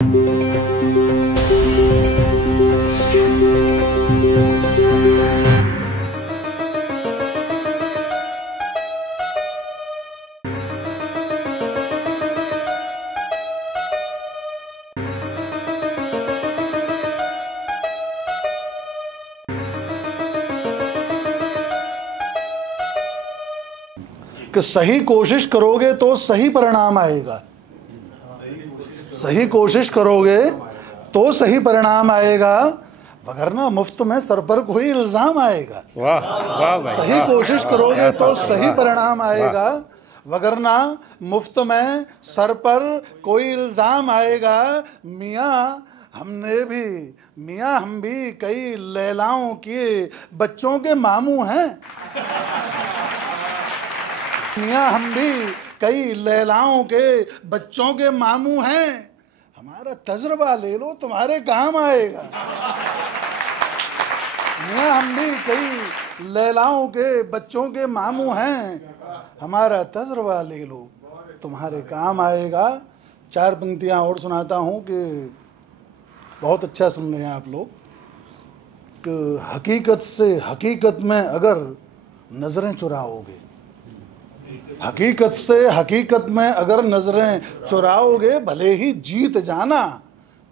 कि सही कोशिश करोगे तो सही परिणाम आएगा, सही कोशिश करोगे तो सही परिणाम आएगा, वगरना मुफ्त में सर पर कोई इल्जाम आएगा। वाह वाह भाई, सही कोशिश करोगे तो सही परिणाम आएगा, वगरना मुफ्त में सर पर कोई इल्जाम आएगा। मियाँ हम भी कई लैलाओं के बच्चों के मामू हैं। मियाँ हम भी कई लैलाओं के बच्चों के मामू हैं। हमारा तजुर्बा ले लो, तुम्हारे काम आएगा। मियाँ हम भी कई लैलाओं के बच्चों के मामू हैं। हमारा तजुर्बा ले लो, तुम्हारे काम आएगा। 4 पंक्तियाँ और सुनाता हूँ कि बहुत अच्छा सुन रहे हैं आप लोग। कि हकीकत से हकीकत में अगर नजरें चुराओगे, हकीकत से हकीकत में अगर नजरें चुराओगे, भले ही जीत जाना,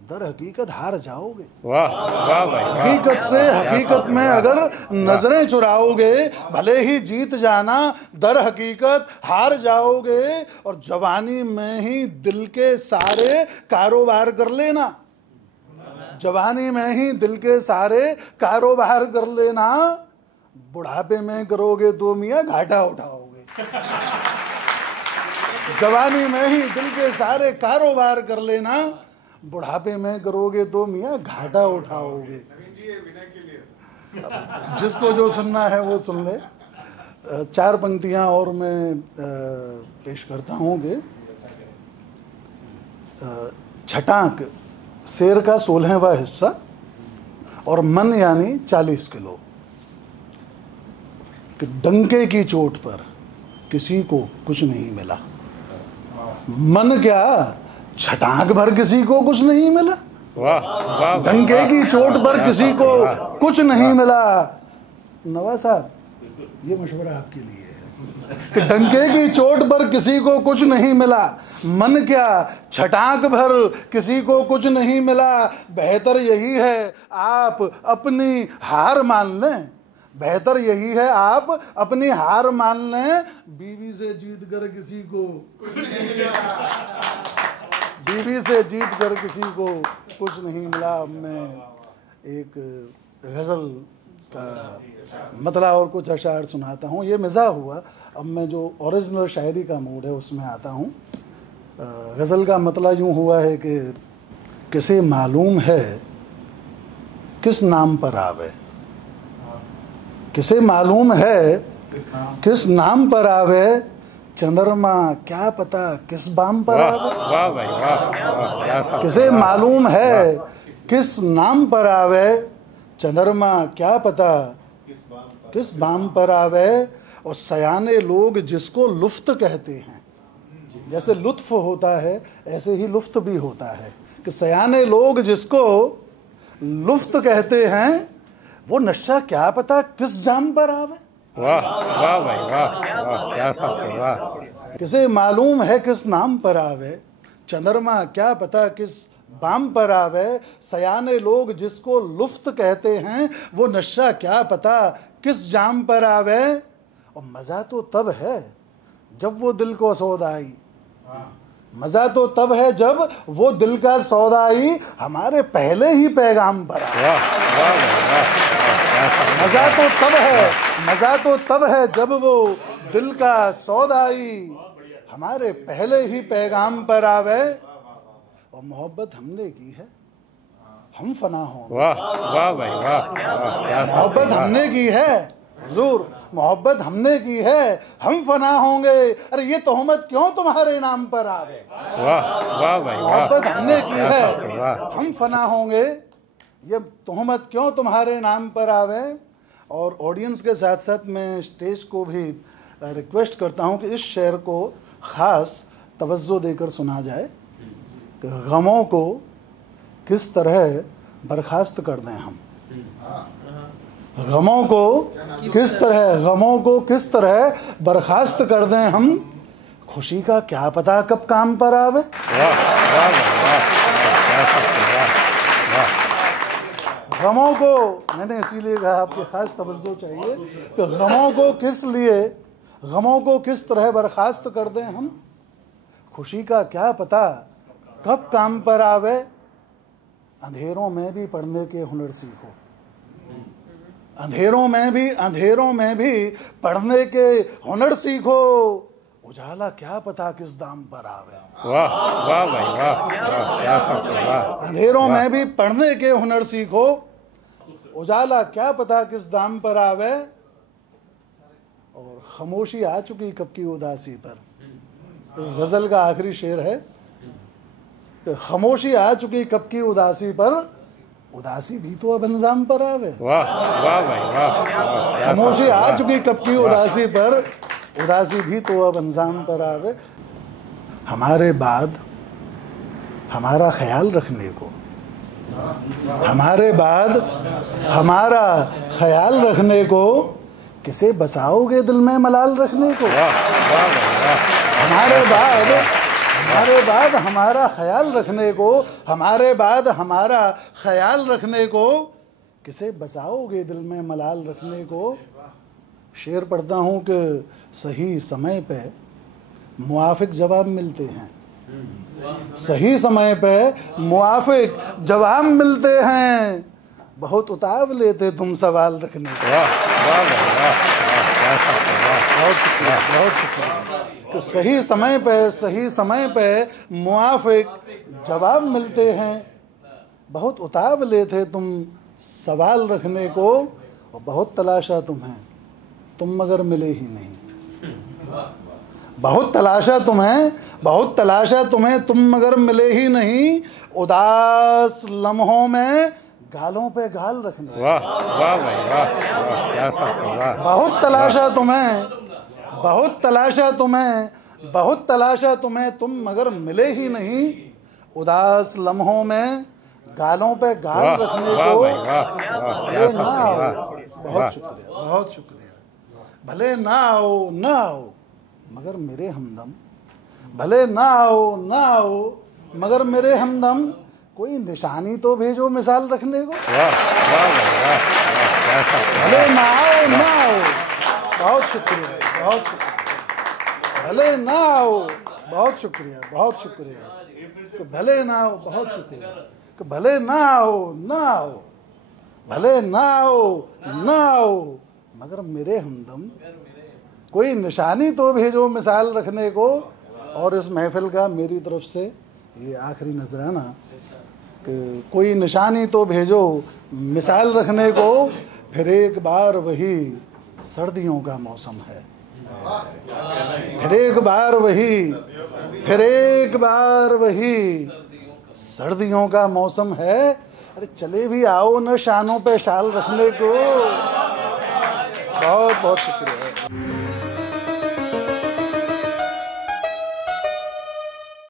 दर हकीकत हार जाओगे। वाह वाह भाई, हकीकत से हकीकत में अगर नजरें चुराओगे, भले ही जीत जाना, दर हकीकत हार जाओगे। और जवानी में ही दिल के सारे कारोबार कर लेना, जवानी में ही दिल के सारे कारोबार कर लेना। बुढ़ापे में करोगे तो मियाँ घाटा उठाओगे। जवानी में ही दिल के सारे कारोबार कर लेना, बुढ़ापे में करोगे तो मियाँ घाटा उठाओगे। जिसको जो सुनना है वो सुन ले। 4 पंक्तियां और मैं पेश करता हूँ कि छटाक शेर का 16वां हिस्सा और मन यानी 40 किलो। कि डंके की चोट पर किसी को कुछ नहीं मिला, मन क्या छटाक भर किसी को कुछ नहीं मिला। वाह वाह, डंके की चोट पर किसी को कुछ नहीं मिला। नवाज साहब, ये मशवरा आपके लिए है कि डंके की चोट पर किसी को कुछ नहीं मिला, मन क्या छटाक भर किसी को कुछ नहीं मिला। बेहतर यही है आप अपनी हार मान लें, बेहतर यही है आप अपनी हार मान लें। बीवी से जीत कर किसी को कुछ नहीं मिला, बीवी से जीत कर किसी को कुछ नहीं मिला। अब मैं एक गज़ल का मतलब और कुछ अशार सुनाता हूँ। ये मिज़ाह हुआ, अब मैं जो ओरिजिनल शायरी का मूड है उसमें आता हूँ। गज़ल का मतलब यूँ हुआ है कि किसे मालूम है किस नाम पर आवे, किसे मालूम है किस नाम पर आवे, चंद्रमा क्या पता किस बाम पर आवे। वाह भाई वाह, किसे मालूम है किस नाम पर आवे, चंद्रमा क्या पता किस बाम पर आवे। और सयाने लोग जिसको लुफ्त कहते हैं, जैसे लुत्फ होता है ऐसे ही लुफ्त भी होता है। कि सयाने लोग जिसको लुफ्त कहते हैं, वो नशा क्या पता किस जाम पर आवे। वाह वाह भाई वाह, क्या वाह। किसे मालूम है किस नाम पर आवे, चंद्रमा क्या पता किस बाम पर आवे। सयाने लोग जिसको लुफ्त कहते हैं, वो नशा क्या पता किस जाम पर आवे। और मज़ा तो तब है जब वो दिल को सौदाई, मज़ा तो तब है जब वो दिल का सौदाई हमारे पहले ही पैगाम पर आए। मज़ा तो तब है, मज़ा तो तब है जब वो दिल का सौदाई हमारे पहले ही पैगाम पर आवे। और मोहब्बत हमने की है, हम फना होंगे। वाह वाह भाई वाह, मोहब्बत हमने की है हुजूर, मोहब्बत हमने की है, हम फना होंगे। अरे ये तोहमत क्यों तुम्हारे नाम पर आवे। वाह वाह भाई, मोहब्बत हमने की है, हम फना होंगे, ये तोहमत क्यों तुम्हारे नाम पर आवे। और ऑडियंस के साथ साथ मैं स्टेज को भी रिक्वेस्ट करता हूँ कि इस शेर को ख़ास तवज्जो देकर सुना जाए। गमों को किस तरह बर्खास्त कर दें हम, गमों को किस तरह बर्खास्त कर दें हम, खुशी का क्या पता कब काम पर आवे। गमों को, मैंने इसीलिए कहा आपकी खास तवज्जो चाहिए कि गमों को किस तरह बर्खास्त कर दें हम, खुशी का क्या पता कब काम पर आवे। अंधेरों में भी पढ़ने के हुनर सीखो, अंधेरों में भी पढ़ने के हुनर सीखो, उजाला क्या पता किस दाम पर आवे। वाह वाह भाई वाह। अंधेरों में भी पढ़ने के हुनर सीखो, उजाला क्या पता किस दाम पर आवे। और खामोशी आ चुकी कब की उदासी पर, इस गजल का आखिरी शेर है, खामोशी आ चुकी कब की उदासी पर, उदासी भी तो अब अंजाम पर आवे। वाह वाह भाई वाह। खामोशी आ चुकी कब की उदासी पर, उदासी भी तो अब अंजाम पर आवे। हमारे बाद हमारा ख्याल रखने को, हमारे बाद हमारा ख्याल रखने को, किसे बसाओगे दिल में मलाल रखने को। हमारे बाद हमारा ख्याल रखने को, हमारे बाद हमारा ख्याल रखने को, किसे बसाओगे दिल में मलाल रखने को। शेर पढ़ता हूँ कि सही समय पे मुआफिक जवाब मिलते हैं, सही समय पे मुआफिक जवाब मिलते हैं, बहुत उतावले थे तुम सवाल रखने को। बहुत शुक्रिया। तो सही समय पे मुआफिक जवाब मिलते हैं, बहुत उतावले थे तुम सवाल रखने को, और बहुत तलाशा तुम्हें तुम मगर मिले ही नहीं। बहुत तलाशा तुम्हें तुम मगर मिले ही नहीं, उदास लम्हों में गालों पे गाल रखने। वाह वाह भाई वाह। बहुत तलाशा तुम्हें तुम मगर मिले ही नहीं, उदास लम्हों में गालों पे गाल रखने को। भले ना आओ, बहुत शुक्रिया। भले ना आओ मगर मेरे हमदम, भले ना आओ मगर मेरे हमदम, कोई निशानी तो भेजो मिसाल रखने को। भले ना आओ, बहुत शुक्रिया। भले ना आओ, बहुत शुक्रिया। तो भले ना आओ, बहुत शुक्रिया। तो भले ना आओ, भले ना आओ मगर मेरे हमदम, कोई निशानी तो भेजो मिसाल रखने को। और इस महफिल का मेरी तरफ से ये आखिरी नजराना कि कोई निशानी तो भेजो मिसाल रखने को, फिर एक बार वही सर्दियों का मौसम है, फिर एक बार वही सर्दियों का मौसम है। अरे चले भी आओ न शानों पे शाल रखने को। बहुत बहुत शुक्रिया।